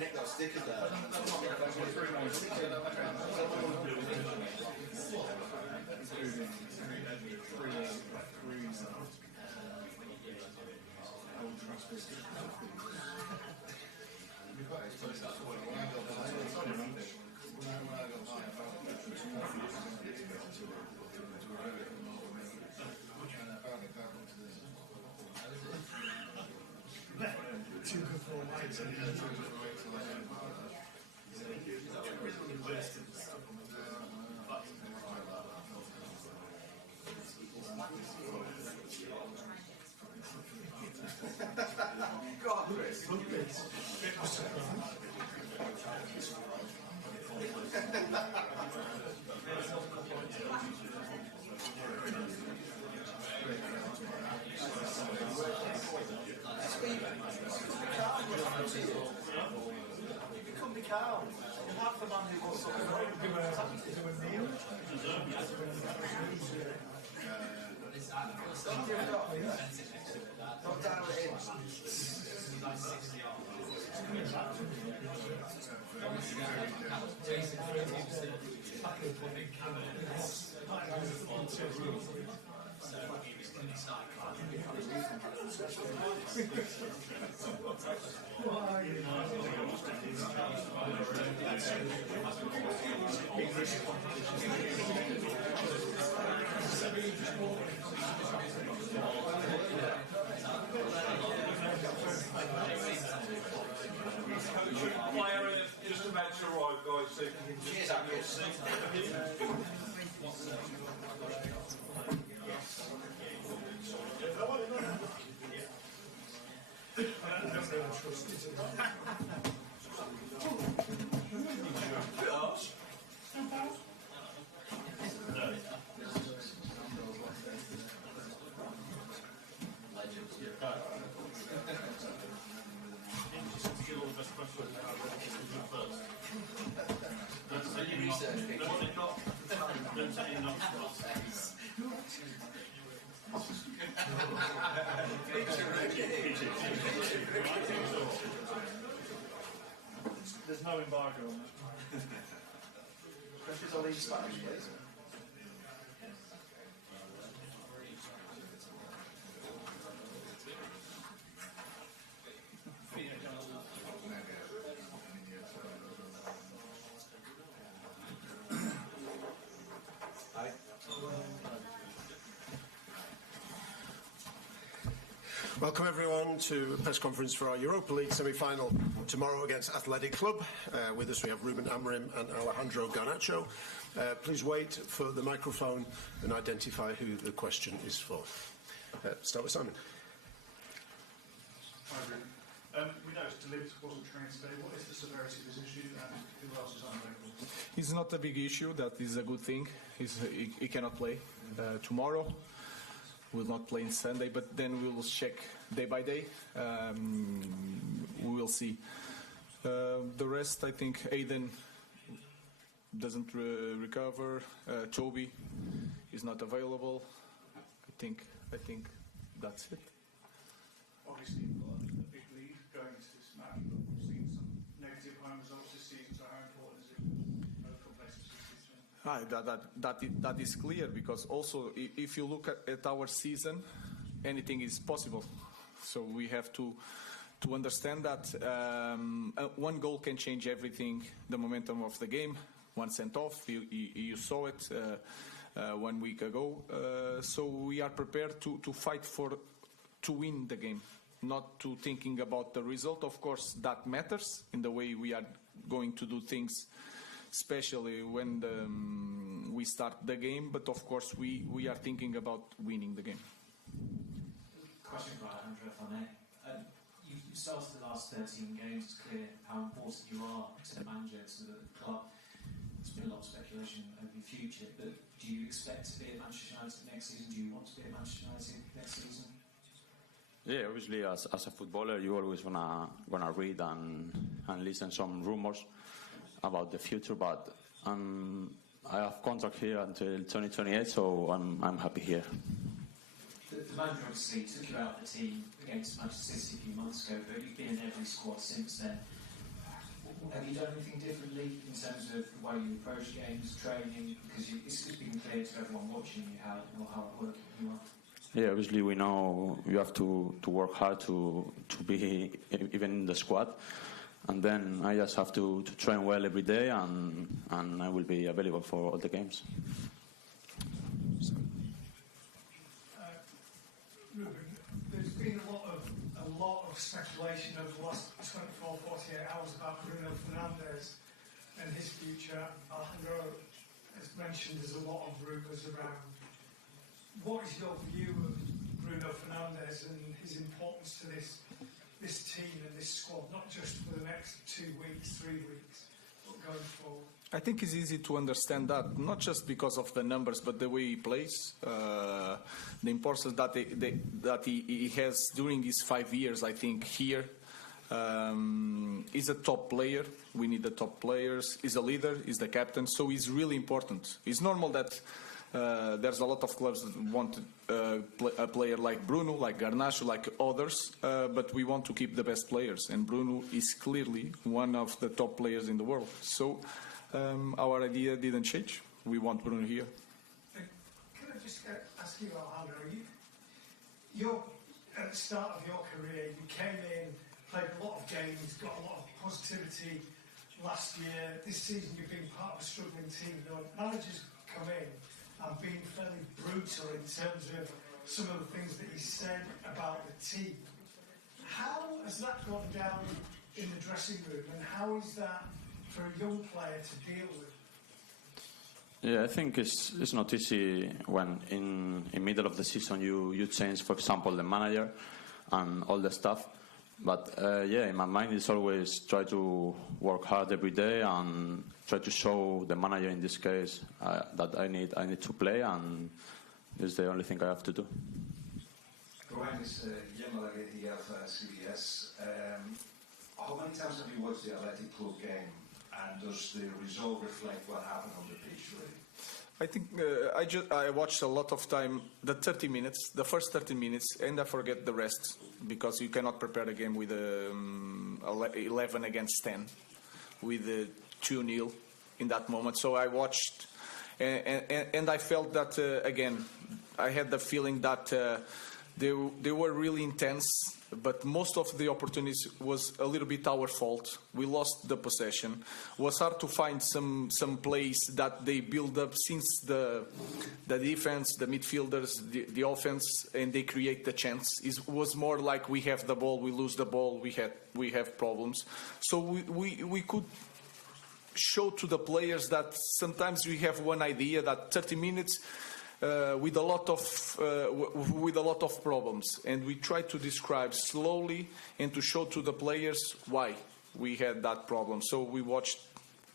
Nick got stickers there. Too good for a white. Go on, Chris. You become the cow. You have the man who wants something Don't give it up. Don't dial it in. Player just about to arrive, guys. So Cheers, Angus. I don't really trust it. There's no embargo on that. Questions on these Spanish, please. Welcome everyone to a press conference for our Europa League semi-final tomorrow against Athletic Club. With us we have Ruben Amorim and Alejandro Garnacho. Please wait for the microphone and identify who the question is for. Start with Simon. Hi, Ruben. We noticed Delict wasn't trained today. What is the severity of this issue and who else is unavailable? It's not a big issue. That is a good thing. He cannot play tomorrow. Will not play on Sunday, but then we will check day by day. We will see. The rest, I think, Aiden doesn't recover. Toby is not available. I think that's it. Obviously, you've got a big lead going into this match, but we've seen some negative home results this season. So how important is it for places this season? That is clear, because also if you look at our season, anything is possible. So we have to understand that one goal can change everything, the momentum of the game. One sent off, you saw it 1 week ago. So we are prepared to fight to win the game, not to thinking about the result. Of course, that matters in the way we are going to do things, especially when we start the game, but of course we are thinking about winning the game. Question for Alejandro, if I may. You've started the last 13 games. It's clear how important you are to the manager, to the club. There's been a lot of speculation over your future, but do you expect to be at Manchester United next season? Do you want to be at Manchester United next season? Yeah, obviously, as a footballer, you always gonna read and listen some rumors about the future, but I have contract here until 2028, so I'm happy here. The manager obviously took you out of the team against Manchester City a few months ago, but you've been in every squad since then. Have you done anything differently in terms of the way you approach games, training? Because it's been clear to everyone watching you how working you are. Yeah, obviously we know you have to work hard to be even in the squad. And then I just have to train well every day, and I will be available for all the games. Ruben, there's been a lot of speculation over the last 24, 48 hours about Bruno Fernandes and his future. Alejandro has mentioned there's a lot of rumours around. What is your view of Bruno Fernandes and his importance to this team and this squad, not just for the next 2 weeks, 3 weeks, but going forward? I think it's easy to understand that, not just because of the numbers, but the way he plays, the importance that he has during his 5 years, I think, here. He's a top player. We need the top players. He's a leader. He's the captain. So he's really important. It's normal that there's a lot of clubs that want a player like Bruno, like Garnacho, like others, but we want to keep the best players. And Bruno is clearly one of the top players in the world. So our idea didn't change. We want Bruno here. Can I just ask you, Alejandro, you're at the start of your career, you came in, played a lot of games, got a lot of positivity last year. This season you've been part of a struggling team. Managers come in and been fairly brutal in terms of some of the things that he said about the team. How has that gone down in the dressing room, and how is that for a young player to deal with? Yeah, I think it's not easy when in middle of the season you change, for example, the manager and all the stuff. But yeah, in my mind it's always try to work hard every day and try to show the manager in this case that I need to play, and it's the only thing I have to do. Ryan is Guillermo Laguerre of CBS. How many times have you watched the Athletic Club game, and does the result reflect what happened on the pitch, really? I think I watched a lot of time, the first 30 minutes, and I forget the rest, because you cannot prepare a game with 11 against 10, with 2-0 in that moment. So I watched, and I felt that, again, I had the feeling that they were really intense, but most of the opportunities was a little bit our fault. We lost the possession. It was hard to find some plays that they build up since the defense, the midfielders, the offense, and they create the chance. It was more like we have the ball, we lose the ball, we have problems. So we could show to the players that sometimes we have one idea that 30 minutes with a lot of problems, and we try to describe slowly and to show to the players why we had that problem. So we watched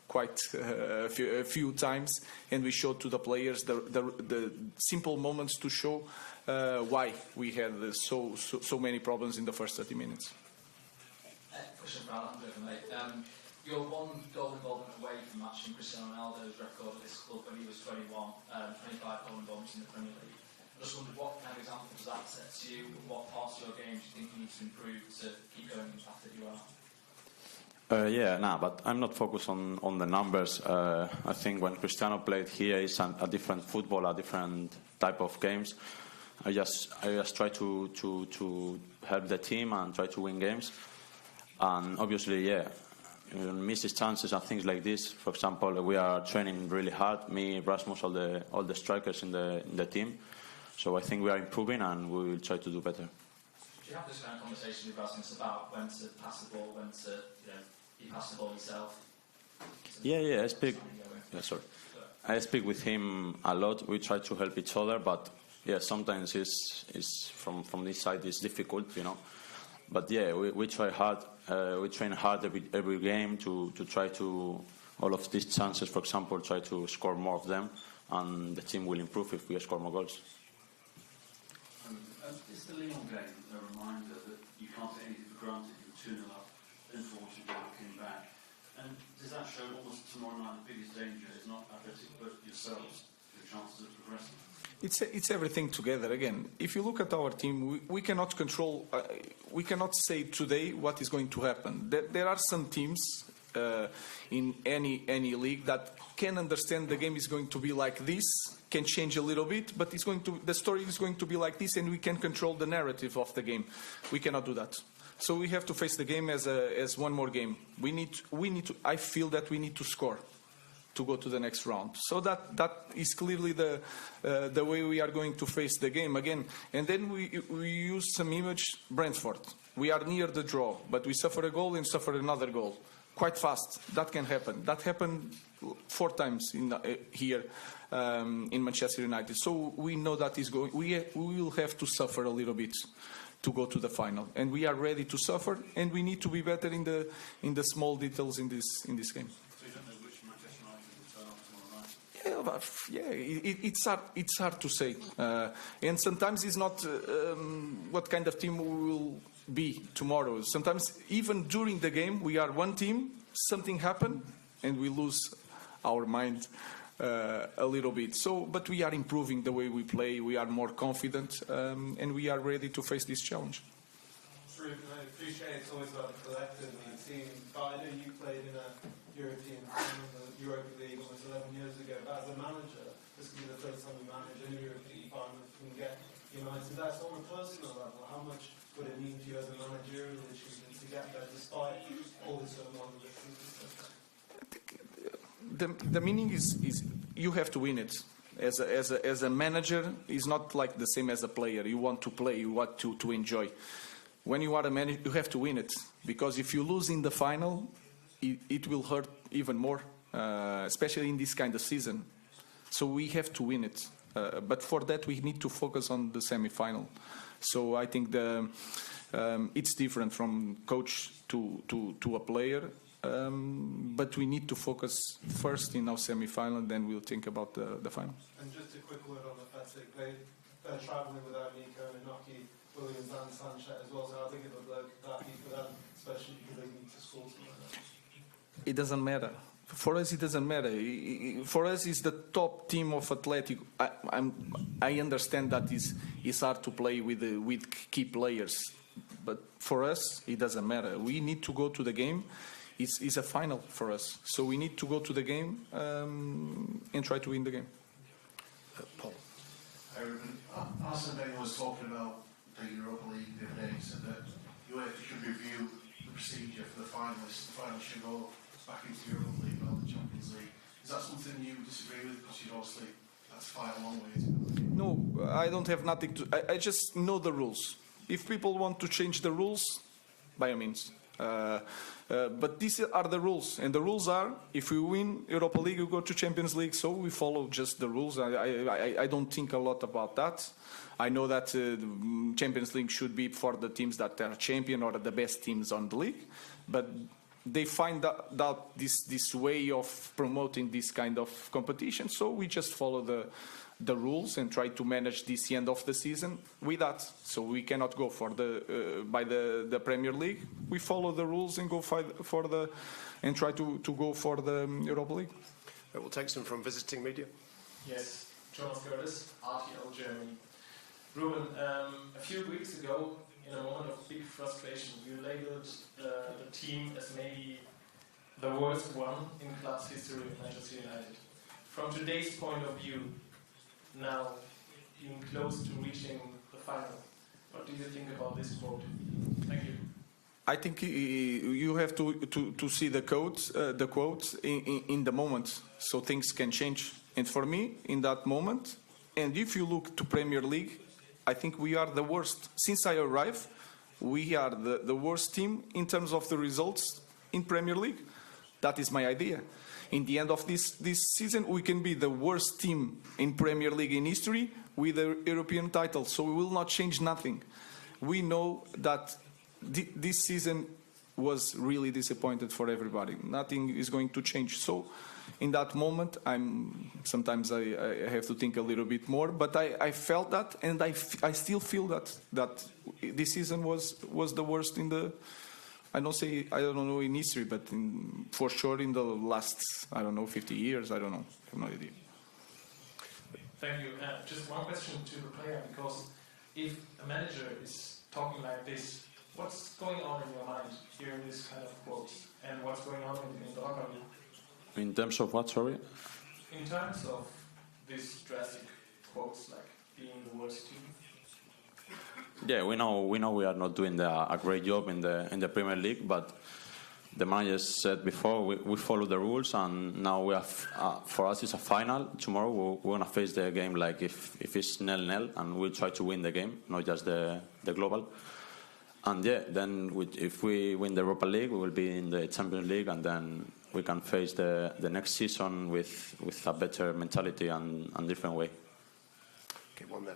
quite a few times, and we showed to the players the simple moments to show why we had so many problems in the first 30 minutes. Question for Alejandro, mate. You're one goal involvement away from matching Cristiano Ronaldo's record at this club when he was 21, 25 goal involvements in the Premier League. I just wondered what kind of example does that set to you? What parts of your game do you think you need to improve to keep going in the path that you are? But I'm not focused on the numbers. I think when Cristiano played here, it's a different football, a different type of games. I just try to help the team and try to win games. And obviously, misses chances and things like this. For example, we are training really hard. Me, Rasmus, all the strikers in the team. So I think we are improving, and we will try to do better. Do you have this kind of conversation with Rasmus about when to pass the ball, when to you pass the ball yourself? I speak. I speak with him a lot. We try to help each other, but sometimes it's from this side it's difficult, But we try hard. We train hard every game to try to all of these chances. For example, try to score more of them, and the team will improve if we score more goals. Is the Lyon game a reminder that you can't take anything for granted? You're 2-0 up, unfortunately came back, and does that show almost tomorrow night the biggest danger is not Athletic but yourselves, the chances of progressing? It's everything together. Again, if you look at our team, we cannot control. We cannot say today what is going to happen. There are some teams in any league that can understand the game is going to be like this, can change a little bit, but the story is going to be like this, and we can control the narrative of the game. We cannot do that. So we have to face the game as one more game. We need to. I feel that we need to score to go to the next round. So that is clearly the way we are going to face the game again. And then we use some image, Brentford. We are near the draw, but we suffer a goal and suffer another goal. Quite fast. That can happen. That happened 4 times here in Manchester United. So we know that is going. We will have to suffer a little bit to go to the final. And we are ready to suffer, and we need to be better in the small details in this game. It's hard to say, and sometimes it's not what kind of team we will be tomorrow. Sometimes even during the game we are one team, something happen, and we lose our mind a little bit. But we are improving the way we play. We are more confident, and we are ready to face this challenge. I appreciate it's always about the collective and the team, but I know you played in a European final, the Europa League, almost 11 years ago. But as a manager, this will be the first time you manage a European final and get United. That's on a personal level. How much would it mean to you as a managerial achievement to get there, despite all this turmoil and stuff? The meaning is you have to win it. As a manager, is not like the same as a player. You want to play, you want to enjoy. When you are a manager, you have to win it, because if you lose in the final, it will hurt even more, especially in this kind of season. So we have to win it. But for that, we need to focus on the semi-final. So I think it's different from coach to a player. But we need to focus first in our semi-final, and then we'll think about the final. And just a quick word on Athletic. They're travelling without Nico and Inoki, Williams and Sanchez as well. So I think it would look happy for them, especially because they need to score something like that. It doesn't matter. For us, it doesn't matter. For us, it's the top team of Athletic. I understand that it's hard to play with key players, but for us, it doesn't matter. We need to go to the game. It's a final for us, so we need to go to the game and try to win the game. Paul. Hi, Ruben. Arsene Wenger was talking about the Europa League the other day. He said that UEFA should review the procedure for the finalists. The finalists should go back into the Europa League, not the Champions League. Is that something you disagree with? Because you've obviously, that's quite a long way to go. No, I don't have nothing to. I just know the rules. If people want to change the rules, by all means. But these are the rules, and the rules are: if we win Europa League, we go to Champions League. So we follow just the rules. I don't think a lot about that. I know that Champions League should be for the teams that are champion or the best teams on the league, but they find out this way of promoting this kind of competition. So we just follow the rules and try to manage this end of the season with that. So we cannot go for by the Premier League. We follow the rules and go and try to go for the Europa League. We'll take some from visiting media. Yes, Jonas Gerdes, RTL Germany. Ruben, a few weeks ago, in a moment of big frustration, you labeled the team as maybe the worst one in club's history of Manchester United. From today's point of view, now being close to reaching the final, what do you think about this quote? Thank you. I think you have to see the quotes in the moment, so things can change. And for me, in that moment, and if you look to Premier League, I think we are the worst. Since I arrived, we are the worst team in terms of the results in Premier League. That is my idea. In the end of this season, we can be the worst team in Premier League in history with a European title. So we will not change nothing. We know that this season was really disappointed for everybody. Nothing is going to change. So in that moment, sometimes I have to think a little bit more, but I felt that, and I still feel that this season was the worst in the, I don't know in history, but for sure in the last, 50 years, I don't know. I have no idea. Thank you. Just one question to the player, because if a manager is talking like this, what's going on in your mind hearing this kind of quotes, and what's going on in the locker room? In terms of what, sorry? In terms of these drastic quotes, like being the worst team. Yeah, we know we are not doing a great job in the Premier League, but the manager said before we follow the rules, and now we have for us it's a final. Tomorrow we're gonna face the game like if it's 0-0, and we'll try to win the game, not just the global. And yeah, then if we win the Europa League, we will be in the Champions League, and then we can face the next season with a better mentality and different way. Okay, one there.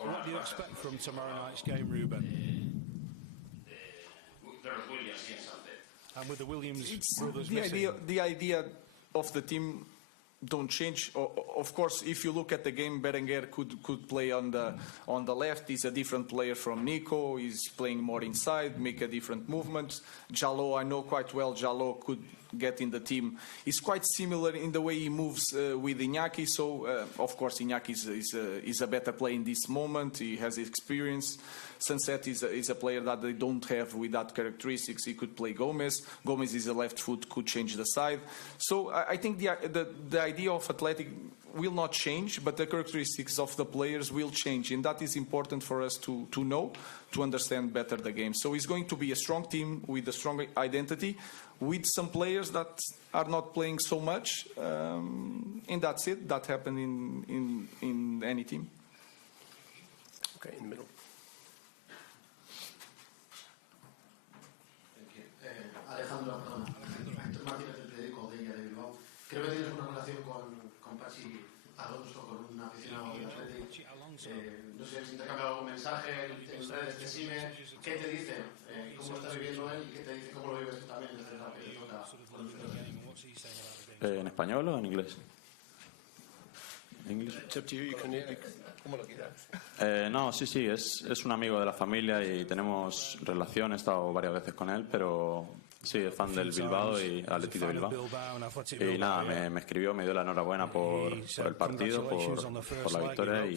What do you expect from tomorrow night's game, Ruben? And with the Williams brothers missing. The idea of the team don't change. Of course, if you look at the game, Berenguer could play on the left. He's a different player from Nico. He's playing more inside, make a different movement. Jallo, I know quite well. Jallo could get in the team. He's quite similar in the way he moves with Iñaki. So, of course, Iñaki is a better player in this moment. He has experience. Sunset is a player that they don't have with that characteristics. He could play Gomez. Gomez is a left foot, could change the side. So I think the idea of Athletic will not change, but the characteristics of the players will change. And that is important for us to know, to understand better the game. So it's going to be a strong team with a strong identity, with some players that are not playing so much. And that's it. That happened in in any team. Okay, in the middle. Alejandro, perdona. Héctor Martínez del periódico de Bilbao. Creo que tienes una relación con Pachi Alonso, con un aficionado del Athletic. No sé si te ha cambiado algún mensaje en redes, te sigue. ¿Qué te dice? ¿Cómo lo está viviendo él? ¿Y qué te dice? ¿Cómo lo vives tú también desde la que te toca con el ¿En español o en inglés? English. It's up to you. You can como lo quieras. No, sí, es un amigo de la familia y tenemos relación. He estado varias veces con él, pero sí, es fan del Bilbao y Athletic de Bilbao. Y nada, me escribió, me dio la enhorabuena por el partido, por la victoria y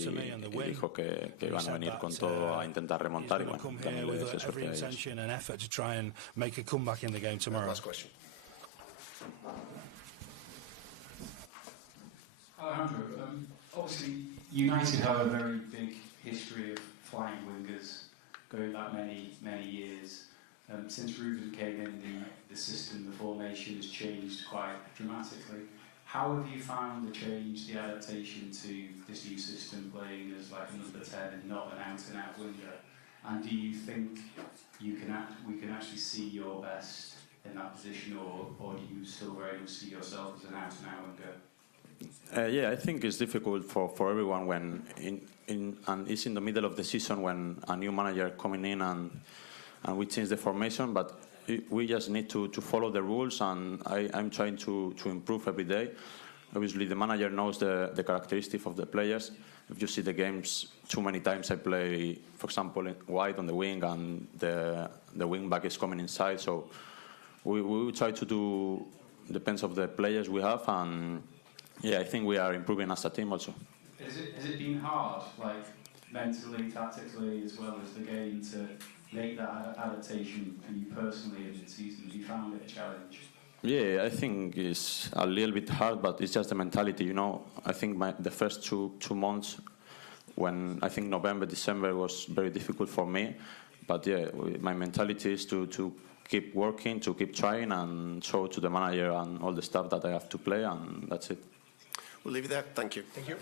dijo que iban a venir con todo a intentar remontar y bueno, también le deseo suerte a ellos. Last question. Alejandro, obviously United have a very big history of flying wingers going back many years. Since Ruben came in, the system, the formation has changed quite dramatically. How have you found the change, the adaptation to this new system, playing as like a number 10 and not an out-and-out winger? And do you think we can actually see your best in that position, or do you still very much see yourself as an out-and-out winger? Yeah, I think it's difficult for everyone when and it's in the middle of the season when a new manager coming in and we change the formation, but we just need to follow the rules, and I'm trying to improve every day. Obviously, the manager knows the characteristics of the players. If you see the games, too many times I play, for example, wide on the wing, and the wing back is coming inside. So we will try to do depends of the players we have, and yeah, I think we are improving as a team also. Has it been hard, like mentally, tactically, as well as the game, to make that adaptation for you personally in the season? Have you found it a challenge? Yeah, I think it's a little bit hard, but it's just the mentality, you know. I think the first two months, when I think November, December was very difficult for me, but yeah, my mentality is to keep working, to keep trying, and show to the manager and all the stuff that I have to play, and that's it. We'll leave it there. Thank you. Thank you.